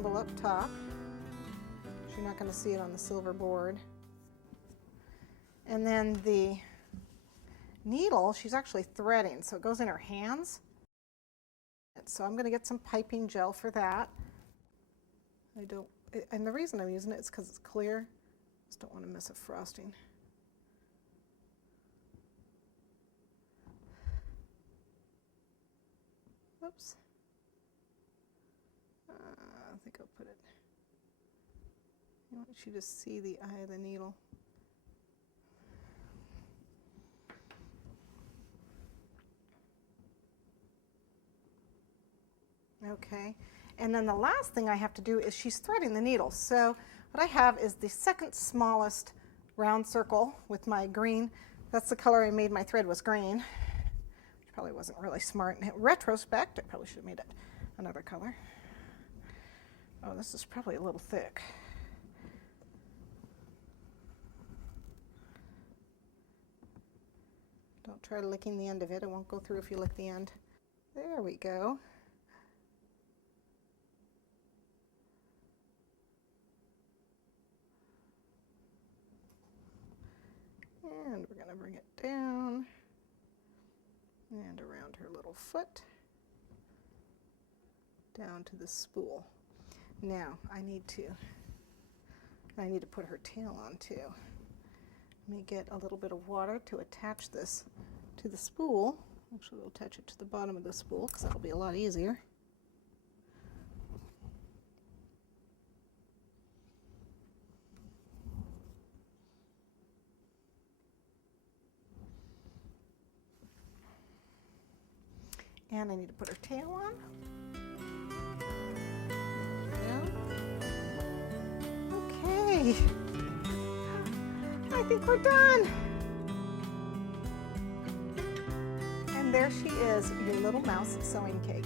symbol up top. You're not going to see it on the silver board. And then the needle, she's actually threading, so it goes in her hands. So I'm going to get some piping gel for that. And the reason I'm using it is because it's clear. Just don't want to miss a frosting. Whoops. I think I'll put it. I want you to see the eye of the needle. Okay, and then the last thing I have to do is she's threading the needle. So what I have is the second smallest round circle with my green. That's the color I made my thread was green, which probably wasn't really smart. In retrospect, I probably should have made it another color. Oh, this is probably a little thick. Don't try licking the end of it. It won't go through if you lick the end. There we go. And we're going to bring it down and around her little foot, down to the spool. Now I need to put her tail on too. Let me get a little bit of water to attach this to the spool. Actually, we'll attach it to the bottom of the spool because that'll be a lot easier. And I need to put her tail on. Okay. I think we're done. And there she is, your little mouse sewing cake.